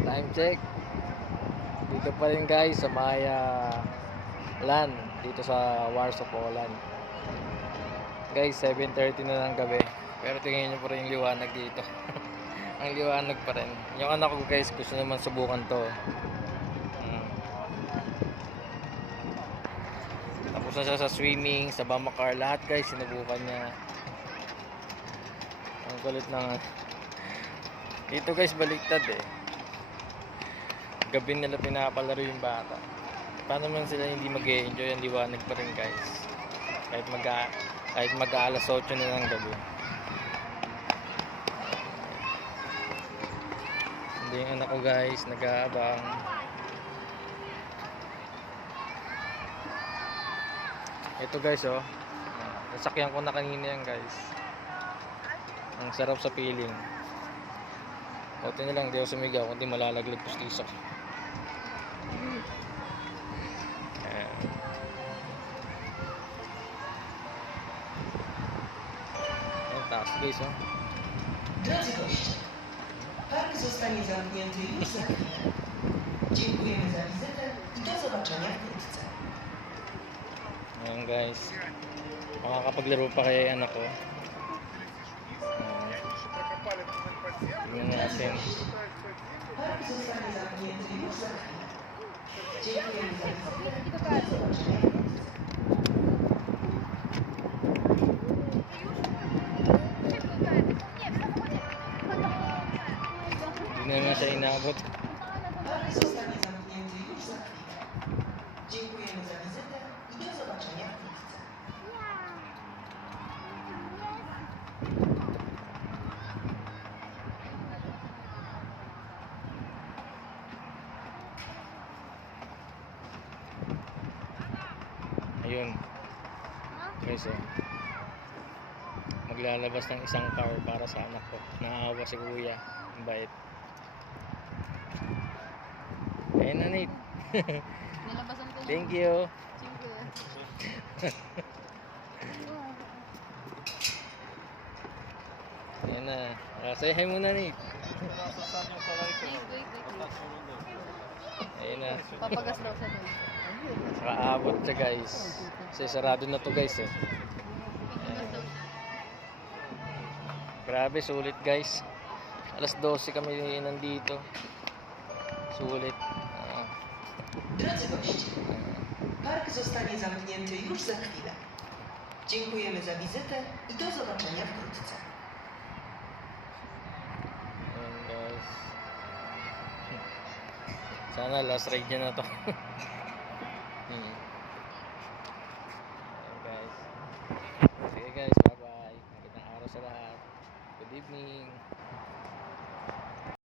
time check. Dito pa rin guys sa Maya LAN dito sa Warsaw, Poland. Guys, 7:30 na ng gabi. Pero tingnan niyo pa rin yung liwanag dito. Ang liwanag pa rin. Yung anak ko guys, gusto naman subukan to. Tapos na siya sa swimming, sa Bamakar, lahat guys sinubukan niya. Ang kulit na. Dito guys baliktad eh. Gabi nila pinapalaro yung bata. Paano man sila hindi mag-e-enjoy, ang liwanag pa rin guys. Kahit mag-aalas 8 na ng gabi. Hindi yung anak ko guys, nag-aabang. Ito guys oh. Nasakyan ko na kanina yan guys. Ang sarap sa feeling. Buti na lang di ako sumigaw, kundi malalaglag pustiso. Ang taas guys oh. Drodzy goście, park zostanie zamknięty już za chwilę. Dziękujemy za wizytę i do zobaczenia wkrótce. Ayan guys, makakapaglaro pa kaya anak ko. Tingnan natin. Park zostanie zamknięty już za chwilę. Dziękujemy za wizytę i do zobaczenia wkrótce. Hindi naman siya inabot. Park zostanie zamknięty już za chwilę. Dziękujemy za wizytę i do zobaczenia wkrótce. Ayun guys oh. Maglalabas ng isang car para sa anak ko. Naawa si kuya, ang bait. Ayun na Nate. Nilabasan ko. Thank you. Ayan na. Say hi muna Nate. Wait. Ayun na. Papagas daw sa doon. Nakaabot siya guys. Kasi sarado na to guys eh. Papagas daw siya. Grabe, sulit guys. Alas 12 kami nandito. Sulit. Drodzy goście, park zostanie zamknięty już za chwilę. Dziękujemy za wizytę i do zobaczenia wkrótce. Ayan guys. Sana last ride niya na to. Ayan guys. Sige guys, bye bye. Magandang araw sa lahat. Good evening.